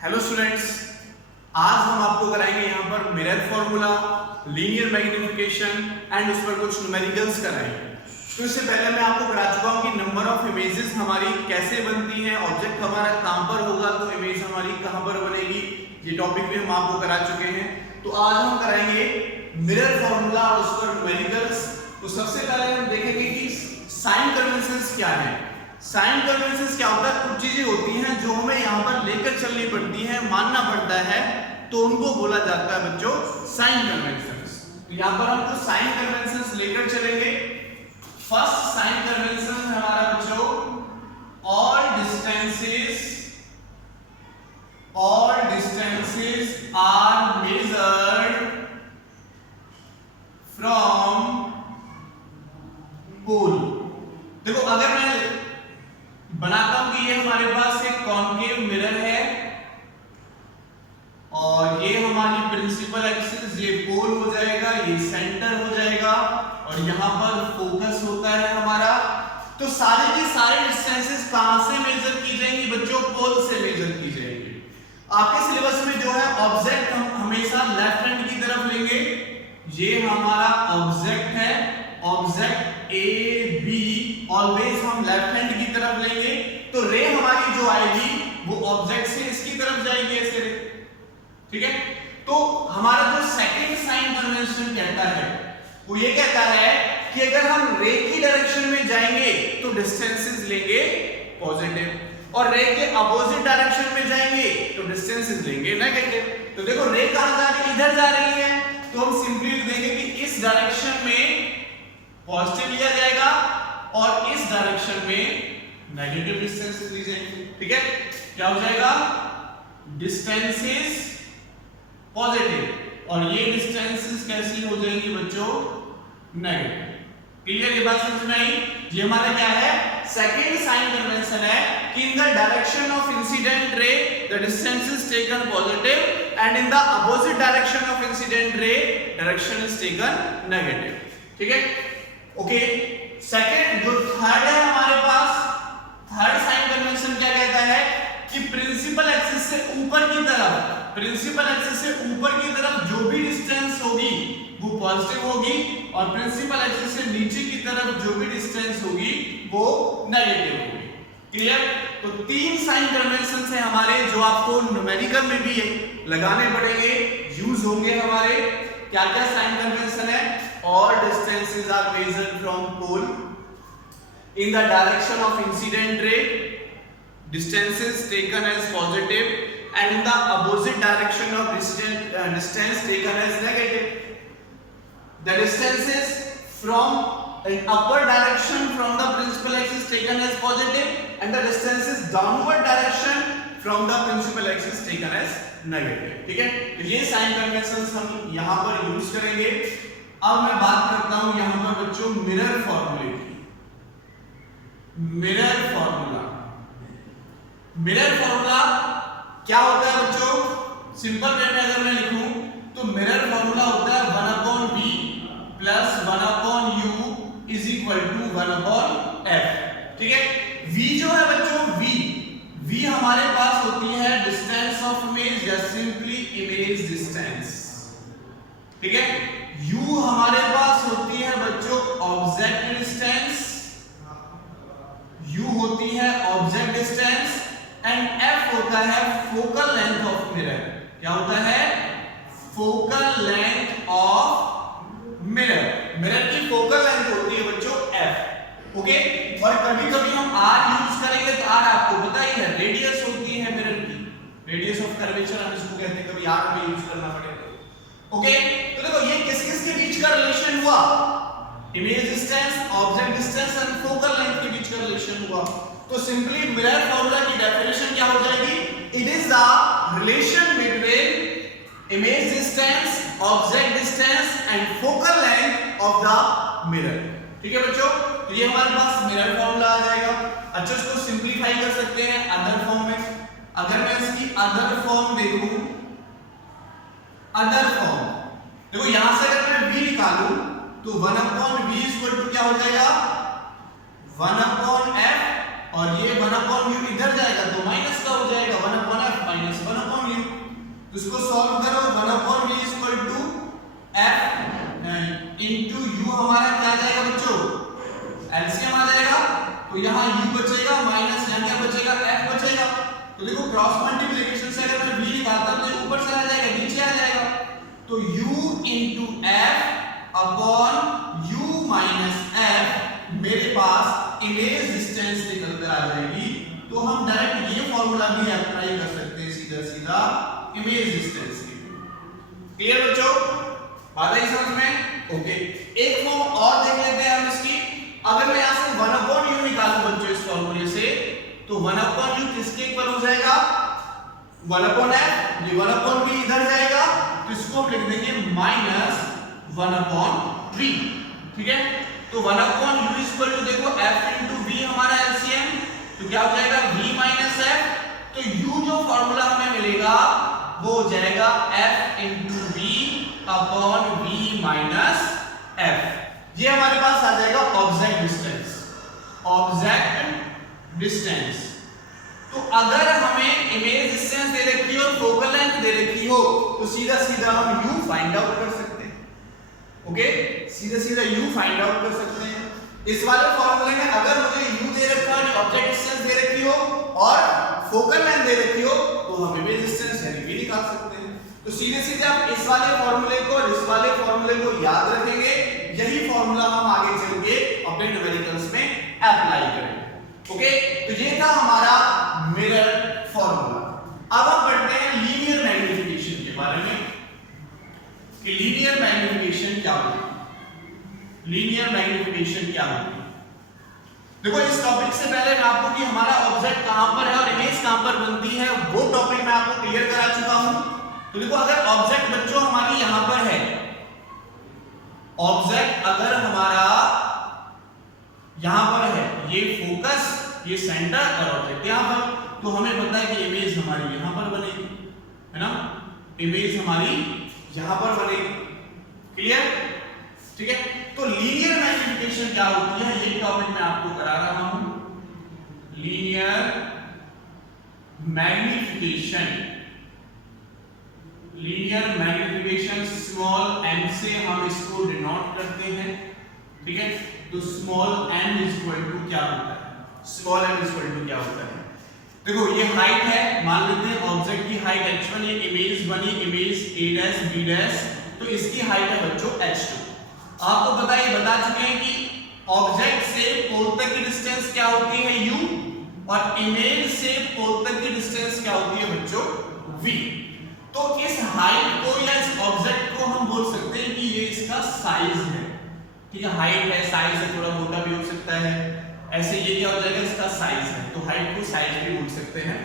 Hello students, आज हम आपको कराएंगे यहाँ पर mirror formula, linear magnification and उस पर कुछ न्यूमेरिकल्स कराएंगे। तो इससे पहले मैं आपको करा चुका हूँ कि नंबर ऑफ इमेजेस हमारी कैसे बनती हैं, ऑब्जेक्ट हमारा कहाँ पर होगा तो इमेज हमारी कहाँ पर बनेगी, ये टॉपिक भी हम आपको करा चुके हैं। तो आज हम कराएंगे मिरर फॉर्मूला और उस पर न्यूमेरिकल्स। तो सबसे पहले हम देखेंगे कि साइन कन्वेंशंस क्या है। साइन कन्वेंशंस क्या होता है, कुछ चीजें होती हैं जो हमें यहाँ पर लेकर चलनी पड़ती हैं, मानना पड़ता है, तो उनको बोला जाता है बच्चों साइन कन्वेंशंस। तो यहाँ पर हम कुछ साइन कन्वेंशंस लेकर चलेंगे। फर्स्ट साइन कन्वेंशन है हमारा बच्चों, all distances are measured from pole। देखो अगर मैं बनाता हूं कि ये हमारे पास एक कॉन्केव मिरर है और ये हमारी प्रिंसिपल एक्सिस, ये पोल हो जाएगा, ये सेंटर हो जाएगा और यहां पर फोकस होता है हमारा। तो सारे के सारे डिस्टेंसेस कहां से मेजर की जाएंगी बच्चों? पोल से मेजर की जाएंगी। आपके सिलेबस में जो है ऑब्जेक्ट हम हमेशा लेफ्ट हैंड की तरफ लेंगे। ये हमारा ऑब्जेक्ट है, ऑब्जेक्ट ए बी ऑलवेज हम लेफ्ट हैंड की तरफ लेंगे। तो रे हमारी जो आएगी वो ऑब्जेक्ट से इसकी तरफ जाएगी, ऐसे रे, ठीक है। तो हमारा जो सेकंड साइन कन्वेंशन कहता है वो ये कहता है कि अगर हम रे की डायरेक्शन में जाएंगे तो डिस्टेंसेस लेंगे पॉजिटिव और रे के अपोजिट डायरेक्शन में जाएंगे तो डिस्टेंसेस लेंगे नेगेटिव। तो देखो रे कहां जा रही है? इधर जा रही है, तो हम सिंपली लिख देंगे कि इस डायरेक्शन में पॉजिटिव लिया जाएगा और इस डायरेक्शन में नेगेटिव डिस्टेंसेस ली जाएंगे, ठीक है। क्या हो जाएगा? डिस्टेंसेस पॉजिटिव और ये डिस्टेंसेस कैसी हो जाएंगी बच्चों? नेगेटिव। क्लियर? ये बात समझ में आई? ये हमारा क्या है? सेकंड साइन कन्वेंशन है कि in the direction of incident ray the distance is taken positive and in the opposite direction of incident ray direction is taken negative, ठीक है। ओके, सेकंड जो थर्ड है हमारे पास, थर्ड साइन कन्वेंशन क्या कहता है कि प्रिंसिपल एक्सिस से ऊपर की तरफ, प्रिंसिपल एक्सिस से ऊपर की तरफ जो भी डिस्टेंस होगी वो पॉजिटिव होगी और प्रिंसिपल एक्सिस से नीचे की तरफ जो भी डिस्टेंस होगी वो नेगेटिव होगी। क्लियर? तो तीन साइन कन्वेंशंस हैं हमारे जो आपको न्यूमेरिकल में भी लगाने पड़ेंगे, यूज होंगे हमारे। क्या क्या साइन कन्वेंशन है? All distances are measured from pole in the direction of incident ray, distances taken as positive and in the opposite direction of distance taken as negative. The distances from in upward direction from the principal axis taken as positive and the distances downward direction from the principal axis taken as negative, ठीक है। तो ये sign conventions हम यहां पर use करेंगे। अब मैं बात करता हूं यहां पर बच्चों मिरर फॉर्मूले की। मिरर फॉर्मूला, मिरर फॉर्मूला क्या होता है बच्चों? सिंपल वे में अगर मैं लिखूं तो मिरर फॉर्मूला होता है 1/v plus 1/u is equal to 1/f, ठीक है। v जो है बच्चों, v हमारे पास होती है डिस्टेंस ऑफ इमेज या सिंपली इमेज डिस्टेंस, ठीक है। u हमारे पास होती है बच्चों ऑब्जेक्ट डिस्टेंस, u होती है ऑब्जेक्ट डिस्टेंस एंड f होता है फोकल लेंथ ऑफ मिरर। क्या होता है? Focal length of mirror. Mirror की फोकल लेंथ होती है बच्चों f, ओके। और कभी कभी हम r यूज करेंगे तो r आपको पता ही है रेडियस होती है मिरर की, रेडियस ऑफ कर्वेचर हम इसको कहते हैं, कभी r में यूज करना पड़ेगा, ओके। तो देखो ये किस किस के बीच का रिलेशन हुआ? Image distance, object distance and focal length के बीच का रिलेशन हुआ। तो सिंपली मिरर फॉर्मूला की डेफिनेशन क्या हो जाएगी? It is the relation between image distance, object distance and focal length of the mirror, ठीक है बच्चों। तो ये हमारे पास मिरर फॉर्मूला आ जाएगा। अच्छा, इसको सिंपलीफाई कर सकते हैं अदर फॉर्म में। अगर मैं इसकी अदर फॉर्म देखूं, अदर फॉर्म देखो यहां से अगर मैं v निकालूं तो 1/v इक्वल टू क्या हो जाएगा? 1/f और ये 1/u इधर जाएगा तो माइनस का हो जाएगा 1/f माइनस 1/v देखो क्रॉस मल्टीप्लिकेशन से अगर मैं v निकालता हूं तो ऊपर से आ जाएगा, नीचे आ जाएगा, तो u into f upon u minus f मेरे पास इमेज डिस्टेंस निकल कर आ जाएगी। तो हम डायरेक्ट ये फॉर्मूला भी अप्लाई कर सकते हैं सीधा सीधा इमेज डिस्टेंस के। क्लियर बच्चों, बात आई समझ में? ओके, एक फॉर्म और देख लेते हैं हम इसकी। अगर मैं यहां से 1 upon u निकालूं बच्चों इस फॉर्मूले से, तो 1 upon u किसके इक्वल हो जाएगा? 1 upon f, ये 1 upon v इधर जाएगा, तो इसको हम लिख देंगे माइनस 1 upon v। ठीक है, तो 1 upon u इक्वल टू देखो f into v हमारा एलसीएम, तो क्या हो जाएगा v माइनस f। तो u जो फॉर्मूला हमें मिलेगा वो हो जाएगा f into v upon v minus f। ये हमारे पास आ जाएगा ऑब्जेक्ट डिस्टेंस, ऑब्जेक्ट डिस्टेंस। तो अगर हमें इमेज डिस्टेंस दे रखी हो और फोकल लेंथ दे रखी हो, तो सीधा सीधा हम u फाइंड आउट कर सकते हैं। ओके, सीधा सीधा u फाइंड आउट कर सकते हैं। इस वाले फॉर्मूले में अगर मुझे u दे रखा है, ऑब्जेक्ट डिस्टेंस दे रखी हो और फोकल लेंथ दे रखी हो, तो हम इमेज डिस्टेंस यानी v निकाल सकते हैं। तो सीधे सीधे आप इस वाले फॉर्मूले को और इस वाले फॉर्मूले को याद रखेंगे, यही फॉर्मूला हम आगे चल के अपने न्यूमेरिकल्स में अप्लाई करेंगे। ओके, तो ये था हमारा मिरर फॉर्मूला। अब हम पढ़ते हैं लीनियर मैग्नीफिकेशन के बारे में कि लीनियर मैग्नीफिकेशन क्या होती है। लीनियर मैग्नीफिकेशन क्या होती है? देखो, इस टॉपिक से पहले मैं आपको कि हमारा ऑब्जेक्ट कहां पर है और इमेज कहां पर बनती है वो टॉपिक मैं आपको क्लियर करा चुका हूं। तो देखो, अगर ऑब्जेक्ट बच्चों हमारी यहां पर है, ऑब्जेक्ट अगर हमारा यहां पर है, ये फोकस, ये सेंटर और ऑब्जेक्ट यहां पर, तो हमें पता है कि इमेज हमारी यहां पर बनेगी, है ना? इमेज हमारी यहां पर बनेगी। क्लियर? ठीक है, तो लीनियर मैग्नीफिकेशन क्या होती है ये टॉपिक मैं आपको करा रहा हूं। Linear magnification, linear magnification small m से हम इसको डिनोट करते हैं। ठीक है, तो स्मॉल m इक्वल टू क्या होता है? स्मॉल m इक्वल टू क्या होता है? देखो, ये हाइट है, मान लेते हैं ऑब्जेक्ट की हाइट h1, ये इमेज बनी, image a dash b dash, तो इसकी हाइट है बच्चों h2। आपको पता है, बता चुके हैं कि ऑब्जेक्ट से पोल तक की डिस्टेंस क्या होती है u, और इमेज से पोल तक की डिस्टेंस क्या होती है बच्चों v। तो इस हाइट को या इस ऑब्जेक्ट को हम बोल सकते हैं कि ये इसका साइज है। ठीक है, हाइट है, साइज है, थोड़ा मोटा भी हो सकता है, ऐसे ये क्या हो जाएगा इसका साइज है, तो हाइट को साइज भी बोल सकते हैं।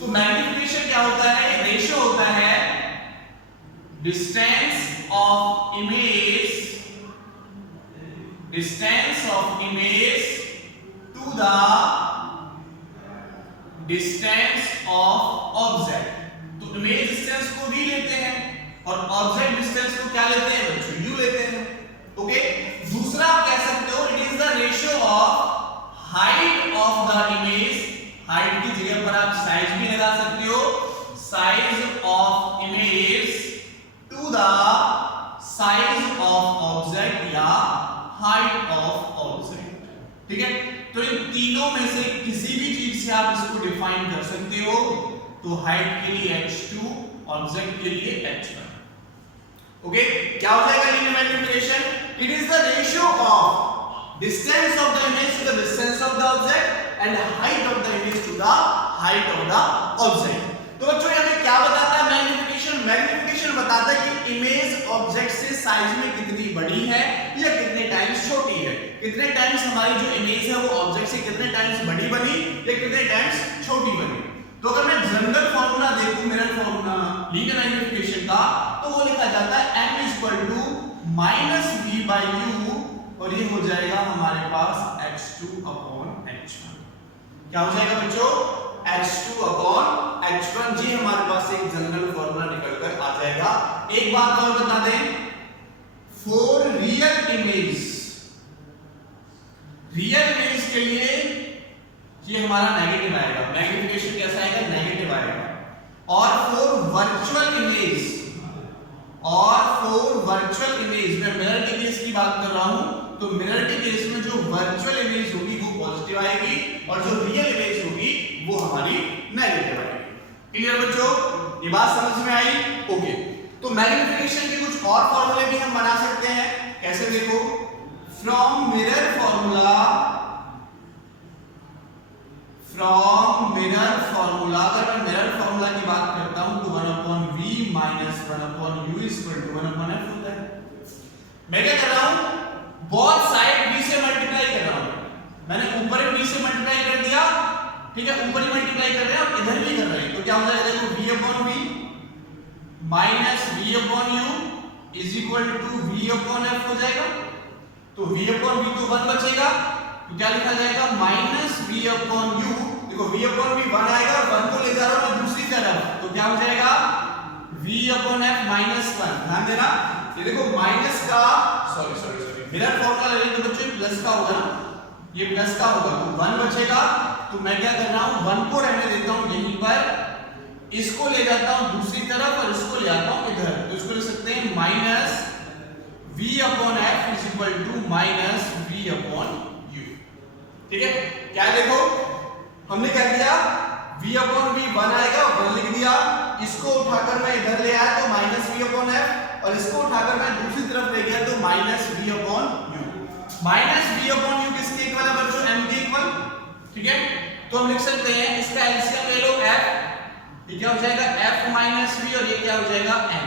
तो मैग्नीफिकेशन क्या होता है? रेशियो होता है distance of image, distance of image to the distance of object. तो इमेज डिस्टेंस को v लेते हैं और ऑब्जेक्ट डिस्टेंस को क्या लेते हैं बच्चों? u लेते हैं। ओके, दूसरा आप कह सकते हो it is the ratio of height of the image, height की जगह पर आप साइज भी लगा सकते हो, size of image to the size of object या हाइट ऑफ ऑब्जेक्ट। ठीक है, तो इन तीनों में से किसी भी चीज से आप इसको डिफाइन कर सकते हो। तो हाइट के लिए h2, ऑब्जेक्ट के लिए h1। ओके, क्या हो जाएगा linear magnification? It is the ratio of distance of the image to the distance of the object and height of the image to the height of the object. तो बच्चों, हमें क्या बताता है मैग्नीफिकेशन? मैग्नीफिकेशन बताता है कि इमेज ऑब्जेक्ट से साइज में कितनी बड़ी है या कितने टाइम्स छोटी है, कितने टाइम्स हमारी जो इमेज है वो ऑब्जेक्ट से कितने टाइम्स बड़ी बनी या कितने टाइम्स छोटी बनी। तो अगर मैं जनरल फॉर्मूला देखूं, मिरर फॉर्मूला लीनियर मैग्नीफिकेशन का, तो वो लिखा जाता है m equal to minus v by u, और ये हो जाएगा हमारे पास h2 अपॉन h1। क्या हो जाएगा बच्चों? h2 upon h1। जी हमारे पास एक जनरल फॉर्मूला निकल कर आ जाएगा। एक बात और बता दें, for real image, real image के लिए ये हमारा नेगेटिव आएगा, मैग्नीफिकेशन कैसा आएगा? नेगेटिव आएगा। और फॉर वर्चुअल इमेज, और फॉर वर्चुअल इमेज, मैं मिरर के केस की बात कर रहा हूं, तो मिरर के केस में जो वर्चुअल इमेज होगी वो पॉजिटिव आएगी और जो रियल इमेज होगी वो हमारी नेगेटिव आएगी। क्लियर बच्चों, ये बात समझ में आई? ओके, तो मैग्निफिकेशन के कुछ और फॉर्मूले भी हम बना सकते हैं। कैसे देखो, फ्रॉम मिरर फॉर्मूला अगर मैं मिरर फॉर्मूला की बात करता हूं तो 1/v - 1/u = 1/f होता है। मैं क्या कर रहा हूं, बोथ साइड v से मल्टीप्लाई कर रहा हूं। मैंने ऊपर v से मल्टीप्लाई कर दिया, ठीक है, ऊपर ही मल्टीप्लाई कर रहे हैं और इधर भी कर रहे हैं, तो क्या हो जाएगा, देखो v/v - v/u = v/f हो जाएगा। तो v/v तो 1 बचेगा, तो क्या लिखा जाएगा, -v/u। देखो v/v 1 आएगा और 1 को ले जा रहा हूं मैं दूसरी तरफ, तो क्या हो जाएगा, v/f -1। ध्यान देना, ये देखो माइनस का सॉरी मिरर फॉर्मूला ले तो बच्चों प्लस का होगा ना, ये प्लस का होगा, तो 1 बचेगा। तो मैं क्या कर रहा हूं, 1 को रहने देता हूं यहीं पर, इसको ले जाता हूं दूसरी तरफ और इसको ले आता हूं इधर, तो इसको लिख सकते हैं -v/f = -v/u। ठीक है, क्या देखो हमने क्या किया, v/v 1 आएगा, 1 लिख दिया, इसको उठाकर मैं इधर ले आया तो -v/f, और इसको उठाकर मैं दूसरी तरफ ले गया तो -v/u। -v/u किसके इक्वल है बच्चों, m के इक्वल। ठीक है, तो हम लिख सकते हैं इसका एलसीएम ले लो f, ये क्या हो जाएगा f - v, और ये क्या हो जाएगा m।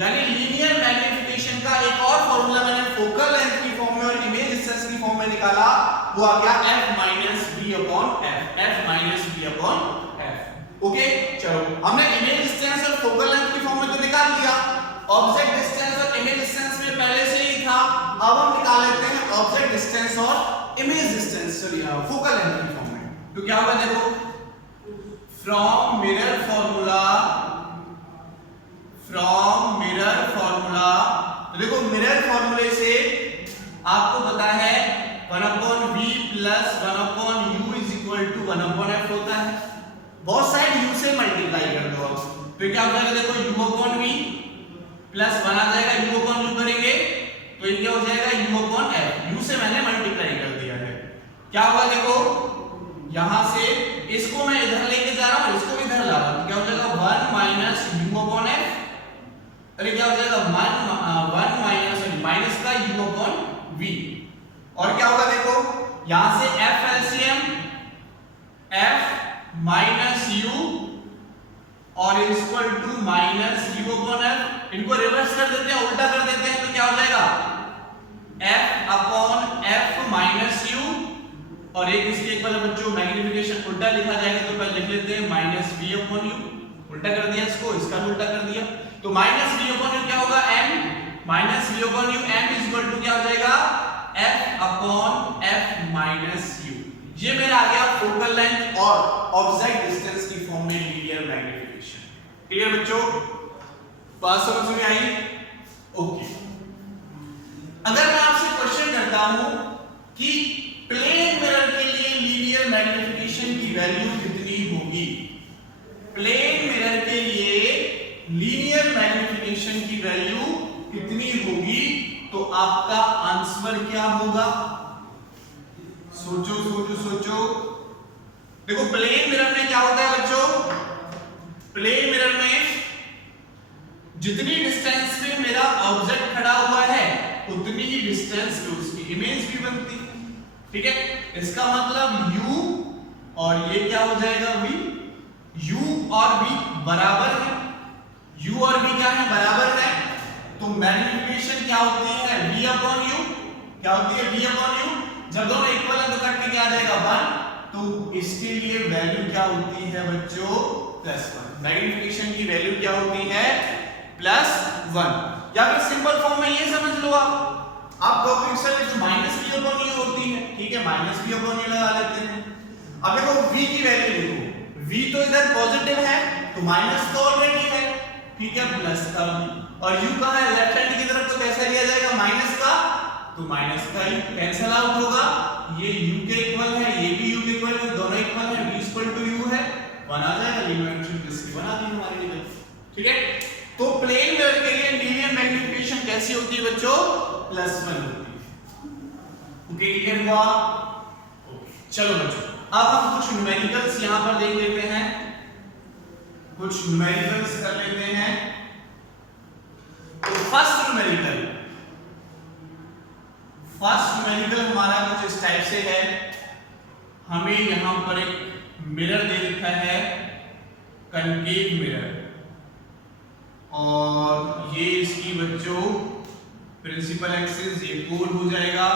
यानी लीनियर मैग्निफिकेशन का एक और फार्मूला मैंने फोकल लेंथ की फॉर्म में और इमेज डिस्टेंस की फॉर्म में निकाला, वो आ गया f - v/f। ओके, चलो हमने इमेज डिस्टेंस और फोकल लेंथ की फॉर्म में तो निकाल लिया, ऑब्जेक्ट डिस्टेंस और इमेज डिस्टेंस में पहले से ही था, अब हम निकाल लेते हैं ऑब्जेक्ट डिस्टेंस और इमेज डिस्टेंस, चलिए फोकल लेंथ की फॉर्म में। तो क्या होगा, देखो फ्रॉम मिरर फॉर्मूला, तो देखो मिरर फॉर्मूले से आपको पता है 1/v + 1/u = 1/f होता है। बहुत साइड u से मल्टीप्लाई कर दो अब, तो क्या हो जाएगा, देखो u/v + 1 आ जाएगा, u/u करेंगे तो ये क्या हो जाएगा u/f, u से मैंने मल्टीप्लाई कर दिया है। क्या होगा, देखो यहां से इसको मैं इधर लेके जा रहा हूं, इसको इधर ला रहा हूं, तो क्या हो जाएगा 1 - u/f, अरे क्या हो जाएगा 1 माइनस का u/v, और क्या होगा, देखो यहां से f एलसीएम f - u और इक्वल टू -u/f, इनको रिवर्स कर देते हैं, उल्टा कर देते हैं, तो क्या हो जाएगा f/f - u, और एक इसके इक्वल बच्चों मैग्निफिकेशन उल्टा लिखा जाएगा, तो पहले लिख लेते हैं -v/u, उल्टा कर दिया इसको, इसका भी उल्टा कर दिया, तो -v/u क्या होगा m -v/u m equal to क्या हो जाएगा f/f - u। ये मेरा आ गया फोकल लेंथ और ऑब्जेक्ट डिस्टेंस की फॉर्म में लीनियर मैग्निफिकेशन। क्लियर बच्चों, बात समझ में आई? ओके, अगर मैं आपसे क्वेश्चन करता हूं कि प्लेन मिरर के लिए लीनियर मैग्निफिकेशन की वैल्यू कितनी होगी, प्लेन मिरर के लिए लीनियर मैग्निफिकेशन की वैल्यू कितनी होगी, तो आपका आंसर क्या होगा, सोचो सोचो सोचो। देखो प्लेन मिरर में क्या होता है बच्चों, प्लेन मिरर में जितनी डिस्टेंस पे मेरा ऑब्जेक्ट खड़ा हुआ है उतनी ही डिस्टेंस पे उसकी इमेज भी बनती है। ठीक है, इसका मतलब u और ये क्या हो जाएगा v, u और v बराबर है, u और v क्या है, बराबर है, तो मैग्निफिकेशन क्या होती है v/u, क्या होती है v/u, जब दोनों इक्वल है तो कट के क्या आ जाएगा 1, तो इसके लिए वैल्यू क्या होती है बच्चों +1, मैग्निफिकेशन की वैल्यू क्या होती है +1, या फिर सिंपल फॉर्म में ये समझ लो आप पिक्सल जो -v/u होती है, ठीक है, -v/u लगा लेते हैं। अब देखो v की वैल्यू देखो, v तो इधर पॉजिटिव है तो माइनस तो ऑलरेडी है, ठीक है, प्लस का v, और u कहां है लेफ्ट हैंड की तरफ, तो कैसे लिया जाएगा माइनस का, तो माइनस का u कैंसिल आउट होगा, ये u के इक्वल है, ये भी u के इक्वल है, दोनों इक्वल है, v = u है, 1 आ जाएगा, लीनियर डिस्टेंस बना दी हमारी लिए। ठीक है, तो प्लेन मिरर के लिए लीनियर मैग्निफिकेशन कैसी होती है बच्चों, +1 होती है। ओके, क्लियर हुआ? ओके, चलो बच्चों अब हम कुछ न्यूमेरिकल्स यहां पर देख लेते हैं। कुछ न्यूमेरिकल्स कर लेते हैं। तो फर्स्ट न्यूमेरिकल हमारा कुछ इस टाइप से है। हमें यहां पर एक मिरर दे रखा है, कनकेव मिरर, और ये इसकी बच्चों प्रिंसिपल एक्सिस, ये कोण हो जाएगा,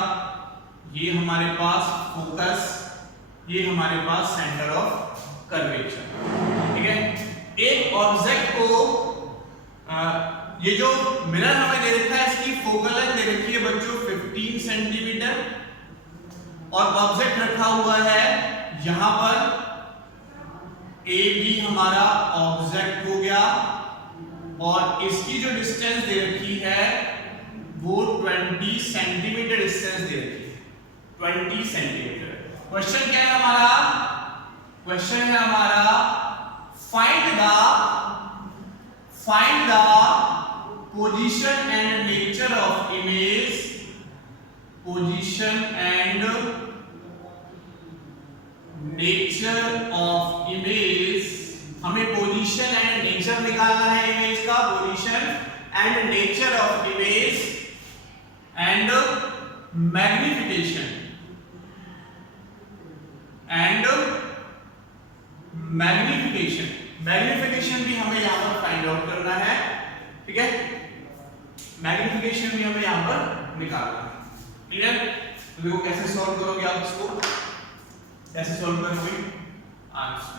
ये हमारे पास फोकस, ये हमारे पास सेंटर ऑफ कर्वेचर। ठीक है, एक ऑब्जेक्ट को ये जो मिरर हमें दे रखा है इसकी फोकल लेंथ दे रखी है बच्चों 15 सेंटीमीटर, और ऑब्जेक्ट रखा हुआ है यहां पर, ए बी हमारा ऑब्जेक्ट हो गया, और इसकी जो डिस्टेंस दे रखी है वो 20 सेंटीमीटर डिस्टेंस दे रखी है, 20 सेंटीमीटर। क्वेश्चन क्या है हमारा? क्वेश्चन है हमारा find the position and nature of image, position and nature of image. हमें पोजीशन एंड नेचर निकालना है इमेज का, position and nature of image and magnification magnification भी हमें यहां पर फाइंड आउट करना है। ठीक है, मैग्निफिकेशन भी हमें यहां पर निकालना है। क्लियर? तो देखो कैसे सॉल्व करोगे आप इसको, कैसे सॉल्व करोगे? आंसर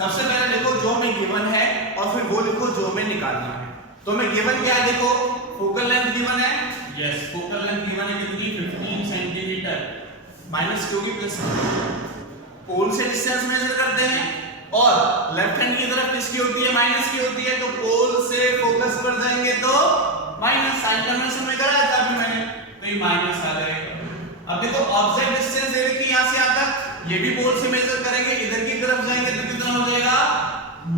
सबसे पहले देखो जो हमें गिवन है और फिर वो लिखो जो हमें निकालना है। तो हमें गिवन क्या है? देखो फोकल लेंथ गिवन है, यस फोकल लेंथ गिवन है कितनी? 15 सेंटीमीटर, माइनस क्योंकि प्लस पोल से डिस्टेंस मेजर करते हैं, और लेफ्ट हैंड की तरफ किसकी होती है? माइनस की होती है, तो पोल से फोकस पर जाएंगे तो माइनस, साइन कन्वेंशन में कराया था अभी मैंने, तो ये माइनस आ जाएगा। अब देखो ऑब्जेक्ट डिस्टेंस दे रखी यहां से यहां तक, ये भी पोल से मेजर करेंगे, इधर की तरफ जाएंगे तो कितना हो जाएगा?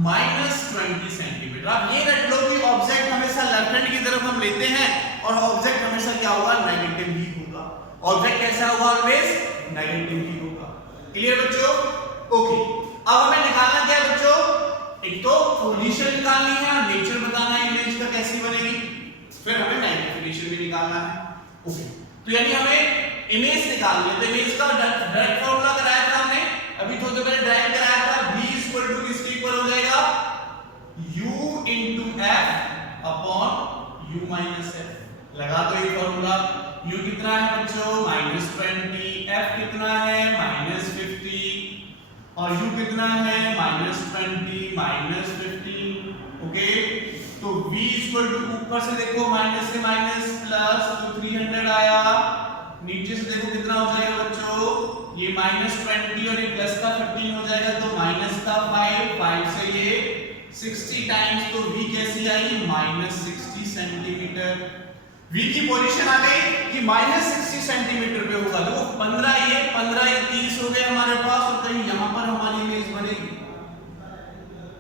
-20 सेंटीमीटर। आप ये रट लो कि ऑब्जेक्ट हमेशा लेफ्ट हैंड की तरफ हम लेते हैं, और ऑब्जेक्ट हमेशा क्या होगा? नेगेटिव ही होगा। ऑब्जेक्ट कैसा होगा? ऑलवेज नेगेटिव ही होगा। क्लियर बच्चों? ओके, अब हमें निकालना क्या है बच्चों? एक तो पोजीशन निकालनी है और नेचर बताना है इमेज का कैसी बनेगी, फिर हमें मैग्निफिकेशन भी निकालना है। ओके, तो यानी हमें इमेज निकालनी है। तो इमेज का डायरेक्ट फार्मूला कराया था हमने, अभी थोड़ी देर पहले डायरेक्ट कराया था। v किसके इक्वल हो जाएगा? u * f upon u - f। लगा दो ये फार्मूला। u कितना है बच्चों? -20, f कितना है? -50, और u कितना है? -20 -15। ओके, तो v ऊपर से देखो माइनस से माइनस प्लस, तो 300 आया, नीचे से देखो कितना हो जाएगा बच्चों? ये -20 और ये प्लस का 15 हो जाएगा, तो माइनस का 5 से ये 60 टाइम्स, तो v कैसी आई? -60 सेंटीमीटर। v की पोजीशन आ गई कि -60 सेंटीमीटर पे होगा। देखो 15 ये 30 हो गए हमारे पास, और कहीं यहां पर हमारी इमेज बनेगी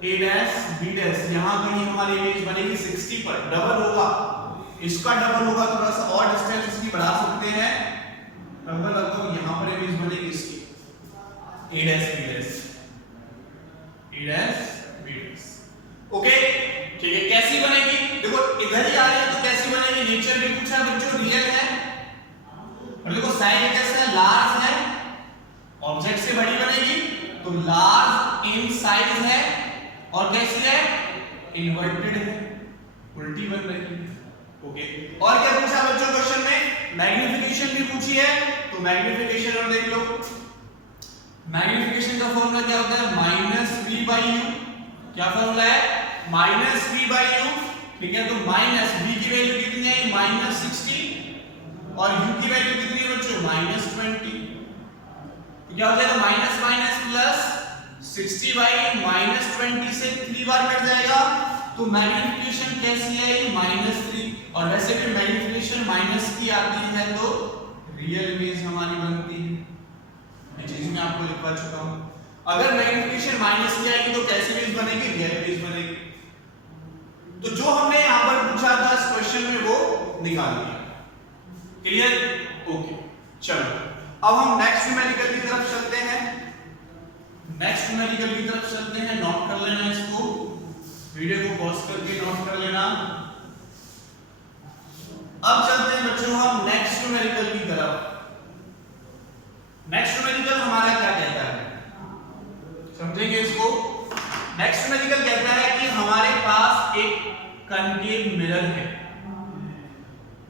a डैश b डैश, यहां कहीं हमारी इमेज बनेगी 60 पर, डबल होगा, इसका डबल होगा, थोड़ा सा और डिस्टेंस इसकी बढ़ा सकते हैं, लगभग यहां पर इमेज बनेगी इसकी a dash b dash, a dash b dash. Okay, ठीक है, कैसी बनेगी? देखो इधर ही आ रही है तो कैसी बनेगी? नेचर भी पूछा है बच्चों, रियल है, और देखो साइज कैसा है? लार्ज है, ऑब्जेक्ट से बड़ी बनेगी, तो लार्ज इन साइज है, और कैसी है? इन्वर्टेड है, उल्टी बन रही है। ओके, और क्या पूछा बच्चों क्वेश्चन में? मैग्निफिकेशन भी पूछी है, तो मैग्निफिकेशन और देख लो। मैग्निफिकेशन का फॉर्मूला क्या होता है? -v/u। क्या फॉर्मूला है? -v/u। ठीक है, तो माइनस v की वैल्यू कितनी है? -60, और u की वैल्यू कितनी है बच्चों? -20। तो क्या हो जाएगा? माइनस प्लस 60/-20 से 3 बार कट जाएगा, तो मैग्निफिकेशन कैसी आई? -3। और वैसे भी मैग्निफिकेशन माइनस की आती है तो रियल इमेज हमारी बनती है, ये चीज मैं आपको लिखवा चुका हूं। अगर मैग्निफिकेशन माइनस की आएगी तो कैसी इमेज बनेगी? रियल इमेज बनेगी। तो जो हमने यहां पर पूछा था इस क्वेश्चन में वो निकाल दिया। क्लियर? ओके, चलो अब हम नेक्स्ट न्यूमेरिकल की तरफ चलते हैं। नोट कर लेना इसको। लेना। अब चलते हैं बच्चों हम नेक्स्ट न्यूमेरिकल की तरफ। नेक्स्ट न्यूमेरिकल हमारा क्या कहता है, समझेंगे इसको। नेक्स्ट न्यूमेरिकल कहता है कि हमारे पास एक कनकेव मिरर है।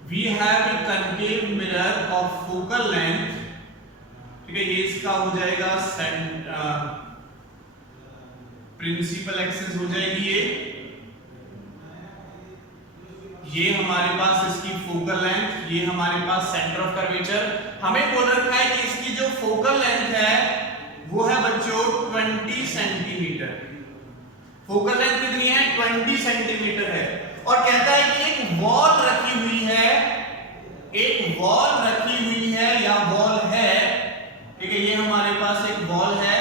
We have a concave mirror of focal length, ठीक है, ये इसका हो जाएगा प्रिंसिपल एक्सिस हो जाएगी ये हमारे पास इसकी फोकल लेंथ, ये हमारे पास सेंटर ऑफ कर्वेचर। हमें बोल रखा है कि इसकी जो फोकल लेंथ है वो है बच्चों 20 सेंटीमीटर। फोकल लेंथ कितनी है? 20 सेंटीमीटर है। और कहता है कि एक वॉल रखी हुई है, एक वॉल रखी हुई है या वॉल है, ठीक है, ये हमारे पास एक वॉल है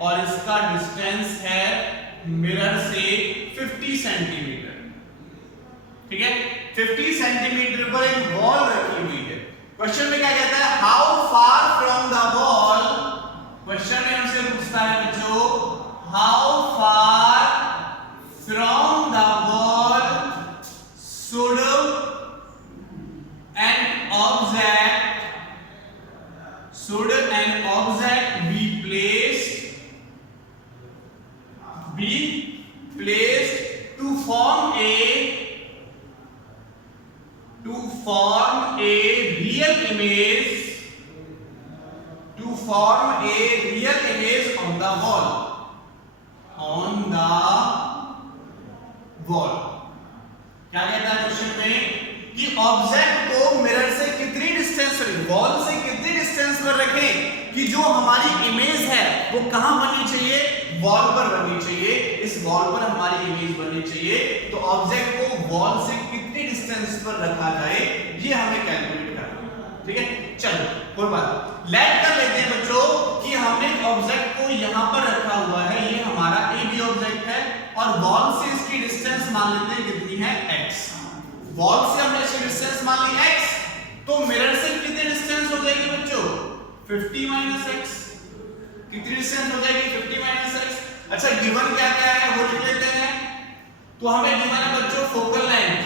और इसका डिस्टेंस है मिरर से 50 सेंटीमीटर, ठीक है, 50 सेंटीमीटर पर एक वॉल रखी हुई है। क्वेश्चन में क्या कहता है? How far from the wall, question में हमसे पूछता है बच्चों how far from the wall should an object be placed to form a real image on the wall। क्या कहता है क्वेश्चन में कि ऑब्जेक्ट को मिरर से कितनी डिस्टेंस, वॉल से कितनी डिस्टेंस पर रखें कि जो हमारी इमेज है वो कहां बननी चाहिए? वॉल पर बननी चाहिए। इस वॉल पर हमारी इमेज बननी चाहिए, तो ऑब्जेक्ट को वॉल से कितनी डिस्टेंस पर रखा जाए ये हमें कैलकुलेट करना है, ठीक है। चलो कोई बात, लेट कर लेते हैं बच्चों कि हमने ऑब्जेक्ट को यहां पर रखा हुआ है, ये हमारा ए बी ऑब्जेक्ट है और वॉल से इसकी डिस्टेंस मान लेते हैं कितनी है? x। वॉल से हमने इसकी डिस्टेंस मान ली x, तो मिरर से कितनी डिस्टेंस हो जाएगी बच्चों? 50 - x। कितनी डिस्टेंस हो जाएगी? 50 - x। अच्छा गिवन क्या क्या है वो लिख लेते हैं। तो हमें गिवन है बच्चों फोकल लेंथ,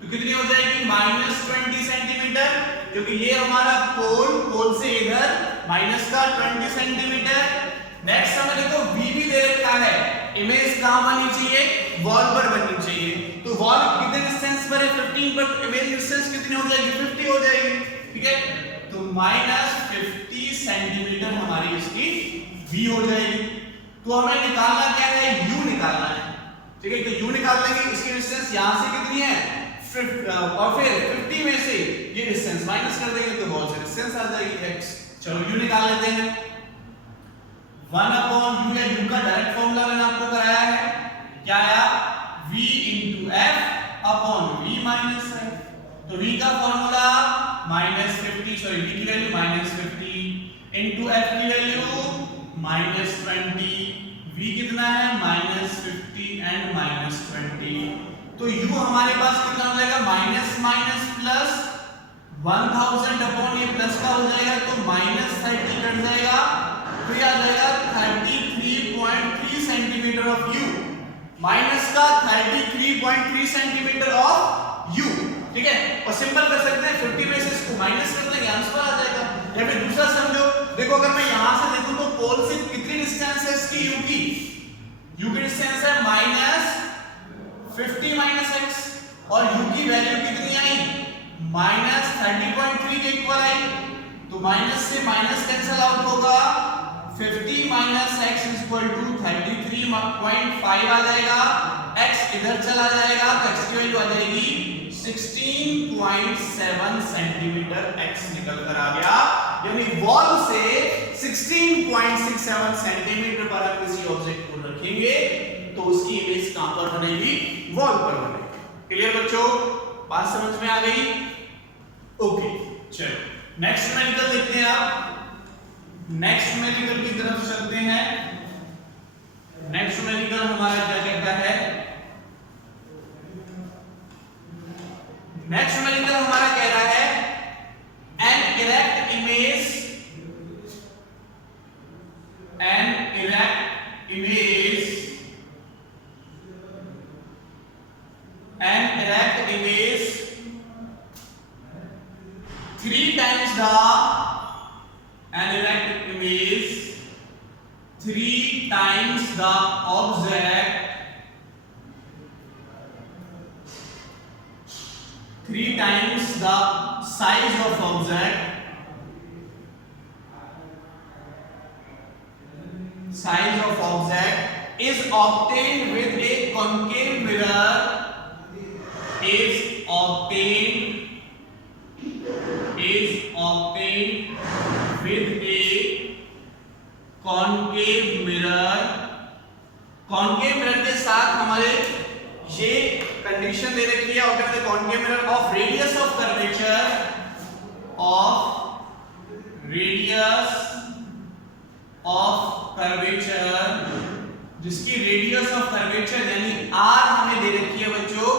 तो कितनी हो जाएगी? -20 सेंटीमीटर, क्योंकि ये हमारा पोल से इधर माइनस का 20 सेंटीमीटर। नेक्स्ट हमें देखो v भी दे रखा है, इमेज कहां बननी चाहिए? वॉल पर बननी चाहिए। तो वॉल कितने डिस्टेंस पर है? 15 पर, इमेज डिस्टेंस कितनी हो जाएगी? 50 हो जाएगी, ठीक है। तो -50 सेंटीमीटर हमारी इसकी v हो जाएगी। तो हमें निकालना क्या है? u निकालना है, ठीक है। तो u निकाल लेंगे, इसकी डिस्टेंस यहां से कितनी है? और फिर 50 में से ये डिस्टेंस माइनस कर देंगे तो वॉल से डिस्टेंस आ जाएगी x। चलो u निकाल लेते हैं। 1/u या u का डायरेक्ट फॉर्मूला मैंने आपको कराया है, क्या आया? v * f/v - f। तो v का फॉर्मूला v की वैल्यू -50 * f की वैल्यू -20। v कितना है? -50 एंड -20। तो u हमारे पास कितना हो जाएगा? माइनस प्लस 1000 अपॉन ये प्लस का हो जाएगा, तो -30 कट जाएगा, तो ये आ जाएगा 33.3 सेंटीमीटर ऑफ u, माइनस का 33.3 सेंटीमीटर ऑफ u, ठीक है। और सिंपल कर सकते हैं, 50 में से इसको माइनस कर देंगे, आंसर आ जाएगा। या फिर दूसरा समझो, देखो अगर मैं यहां से देखूं तो पोल से कितनी डिस्टेंस है इसकी? u की डिस्टेंस है -50 - x, और u की वैल्यू कितनी आई? -30.3 के इक्वल आई, तो माइनस से माइनस कैंसिल आउट होगा, 50 - x = 33.5 आ जाएगा, x इधर चला जाएगा तो x की वैल्यू आ जाएगी 16.7 सेंटीमीटर, x निकल कर आ गया। यानी वॉल से 16.67 सेंटीमीटर पर आप किसी ऑब्जेक्ट को रखेंगे तो उसकी इमेज कहां पर बनेगी? वॉल पर बनेगी। क्लियर बच्चों, बात समझ में आ गई? ओके, चलो नेक्स्ट न्यूमेरिकल देखते हैं। आप नेक्स्ट न्यूमेरिकल की तरफ चलते हैं। नेक्स्ट न्यूमेरिकल हमारा क्या कहता है? नेक्स्ट न्यूमेरिकल हमारा कह रहा है an erect image an image 3 times the an erect image 3 times the object 3 times the size of object is obtained with a concave mirror is obtained with a concave mirror के साथ हमारे ये condition दे रखी है और कहते हैं concave mirror of radius of curvature जिसकी रेडियस ऑफ कर्वेचर यानी r हमें दे रखी है बच्चों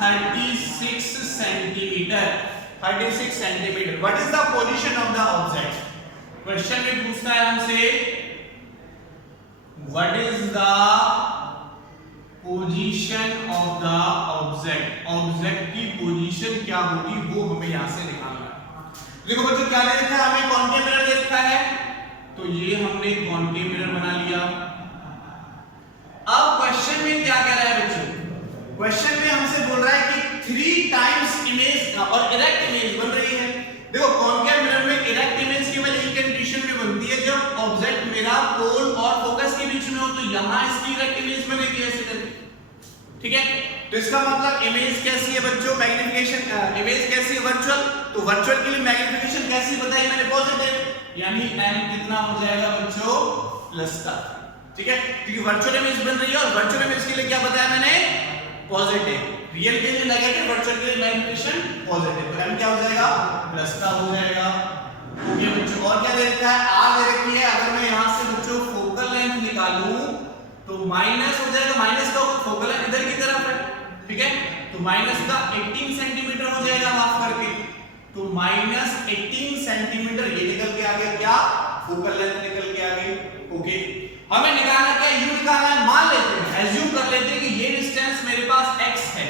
36 centimetre. What is the position of the object? Question में पूछना है हमसे what is the position of the object की पोजीशन क्या होगी वो हमें यहां से निकालना है। देखो बच्चों क्या दे रखा है हमें कॉन्केव मिरर दे रखा है तो ये हमने कॉन्केव मिरर बना लिया। अब क्वेश्चन में क्या कह रहा है बच्चों? क्वेश्चन में हमसे बोल रहा है कि 3 टाइम्स इमेज और इरेक्ट इमेज बन रही है। देखो कॉन्केव मिरर में इरेक्ट इमेज केवल एक कंडीशन में बनती है जब ऑब्जेक्ट मेरा पोल और फोकस के बीच में हो तो यहां इसकी इरेक्ट इमेज बनेगी ऐसे करके, ठीक है। तो इसका मतलब इमेज कैसी है बच्चों? मैग्निफिकेशन इमेज कैसी है? वर्चुअल। तो वर्चुअल के लिए मैग्निफिकेशन कैसी बताई मैंने? पॉजिटिव, यानी m कितना हो जाएगा बच्चों? प्लस का, ठीक है। क्योंकि वर्चुअल इमेज बन रही है और वर्चुअल इमेज के लिए क्या बताया मैंने? पॉजिटिव। रियल के लिए नेगेटिव, वर्चुअल के लिए मैग्निफिकेशन पॉजिटिव। तो m क्या हो जाएगा? प्लस का हो जाएगा। ओके बच्चों, और क्या दे रखा है? r दे रखी है। अगर मैं यहां से बच्चों फोकल लेंथ निकालूं तो माइनस हो जाएगा, माइनस का फोकल लेंथ इधर की तरफ है, ठीक है। तो माइनस का 18 सेंटीमीटर हो जाएगा, माफ करके। तो माइनस 18 सेंटीमीटर ये निकल के आ गया, क्या? फोकल लेंथ निकल के आ गई। ओके, हमें निकालना क्या? u निकालना है। मान लेते हैं, एज्यूम कर लेते हैं कि ये डिस्टेंस मेरे पास x है।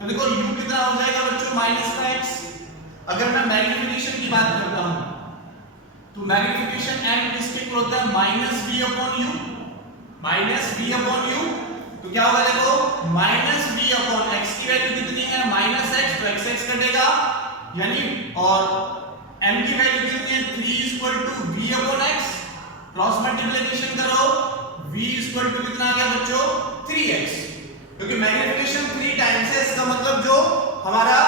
तो देखो u कितना हो जाएगा बच्चों? माइनस का x। अगर मैं मैग्निफिकेशन की बात करता हूं तो मैग्निफिकेशन m किसके इक्वल होता है? Minus v upon u। तो क्या होगा? देखो माइनस v अपॉन x की वैल्यू कितनी है? माइनस x, तो x कटेगा यानी, और m की वैल्यू कितनी है? 3 v upon x। Cross multiplication करो, v कितना आ गया बच्चों? 3x। क्योंकि मैग्निफिकेशन 3 टाइम्स है, इसका मतलब जो हमारा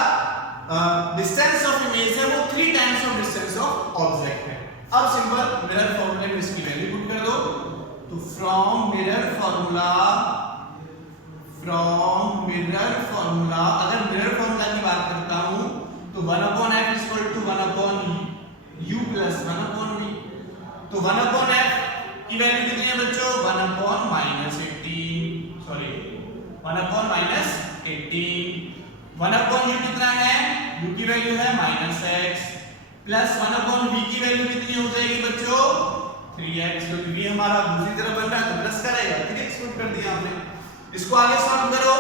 डिस्टेंस ऑफ इमेज है वो 3 times of distance of object है। अब सिंपल मिरर फॉर्मूले में इसकी वैल्यू पुट कर दो। तो फ्रॉम मिरर फॉर्मूला अगर मिरर फॉर्मूला की बात करता हूं तो 1/f = 1/u + 1/v। तो 1/f की वैल्यू कितनी है बच्चों? 1/-18। 1/u कितना है? u की वैल्यू है -x प्लस 1/v की वैल्यू कितनी हो जाएगी बच्चों? 3x। तो v हमारा दूसरी तरफ बन रहा है तो प्लस करेगा, 3x पुट कर दिया हमने। इसको आगे सॉल्व करो,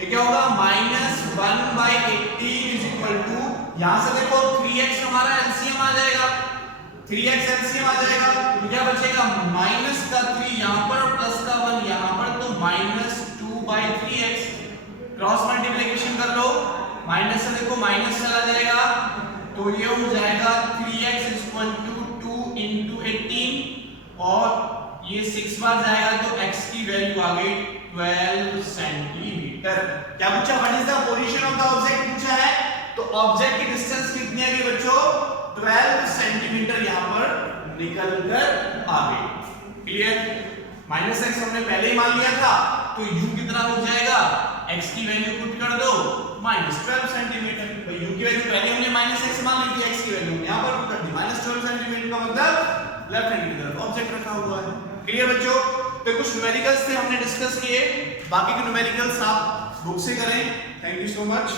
ये क्या होगा? -1/18 यहां से देखो 3x हमारा एलसीएम आ जाएगा, 3x एलसीएम आ जाएगा तो क्या बचेगा? माइनस का 3 यहां पर और प्लस का 1 यहां पर, तो -2/3x। क्रॉस मल्टीप्लिकेशन कर लो, माइनस से देखो माइनस चला जाएगा तो ये हो जाएगा 3x = 2 × 18 और ये 6 बार जाएगा तो x की वैल्यू आ गई 12 सेंटीमीटर। क्या पूछा? What is the position of the object पूछा है। तो ऑब्जेक्ट की डिस्टेंस कितनी है बच्चों? 12 सेंटीमीटर यहां पर निकल कर आ गई। क्लियर? -x हमने पहले ही मान लिया था तो u कितना हो जाएगा? x की वैल्यू पुट कर दो -12 सेंटीमीटर। तो u की वैल्यू पहले हमने -x मान ली थी, x की वैल्यू यहां पर पुट कर दी -12 सेंटीमीटर का मतलब लेफ्ट हैंड की तरफ ऑब्जेक्ट रखा हुआ है। क्लियर बच्चों? तो कुछ न्यूमेरिकल्स थे हमने डिस्कस किए, बाकी के न्यूमेरिकल्स आप बुक से करें। Thank you so much.